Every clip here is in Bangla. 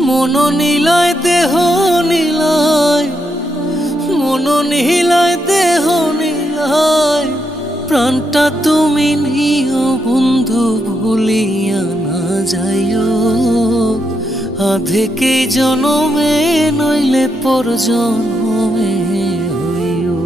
মন নিলয় দেহ নিলয়, মন নিলয় দেহ নিলয়, প্রাণটা তুমি নিও বন্ধু ভুলিয়া না যাইও। আধেকে জনমে নইলে পর জনমে হইও।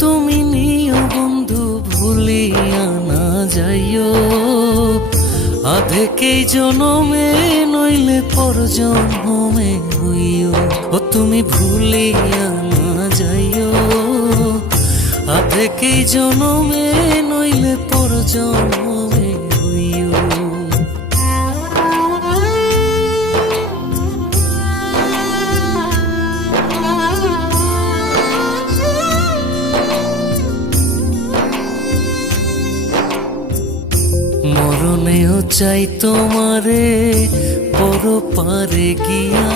তুমি নিও বন্ধু ভুলিয়া না যাইও। আধেকে জনমে নইলে পর জনমে হইও। ও তুমি ভুলিয়া না যাইও। আধেকে জনমে নইলে পর জনমে হইও। মরণেও চাই তোমারে পর পারে গিয়া,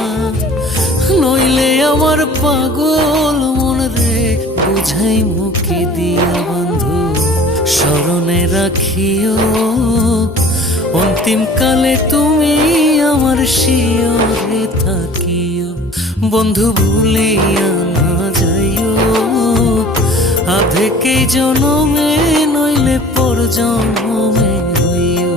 নইলে আমার পাগল মন রে বুঝাই মুখে দিয়া। বন্ধু স্মরণে রাখিও অন্তিম কালে তুমি আমার শিয়রে থাকিও। বন্ধু ভুলিয়া না যাইও। আধেকে জনমে নইলে পর জনমে হইও।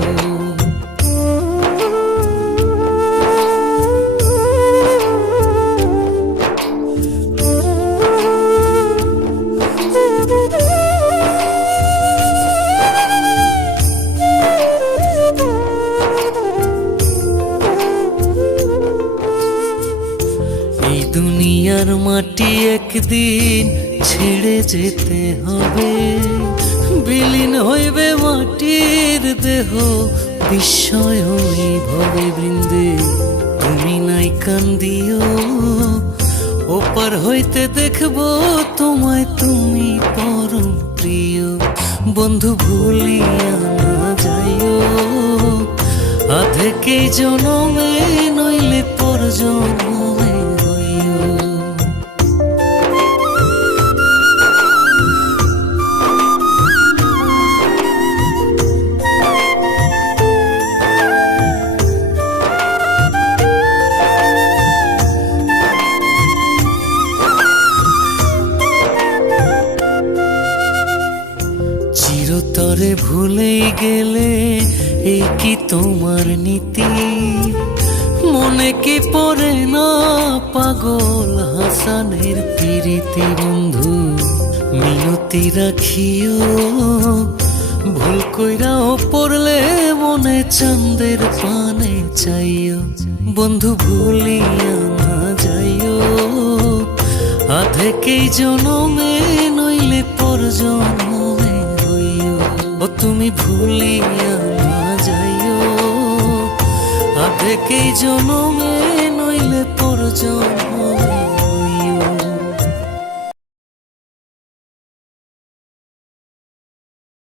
এই দুনিয়ার মাটি একদিন ছেড়ে যেতে হবে। বিলীন হইবে মাটির দেহ বিস্ময় ভবে বৃন্দে। তুমি নাই কান্দিও, ওপার হইতে দেখবো তোমায় তুমি পরম প্রিয়। বন্ধু ভুলিয়া না যাইও। আধেকে জনমে নইলে পর জনমে হইও। চিরতরে ভুলে গেলে এই কি তোমার নীতি? মনে কি পড়ে না পাগল হাসানের প্রীতি? বন্ধু মিনতি রাখিও, ভুল কইরাও পড়লে মনে চাঁদের পানে চাইও। বন্ধু ভুলিয়া না যাইও। আধেকে জনমে নইলে পর জনমে হইও। ও তুমি ভুলিয়া না যাইও। আধেকে জনমে নইলে পর জনমে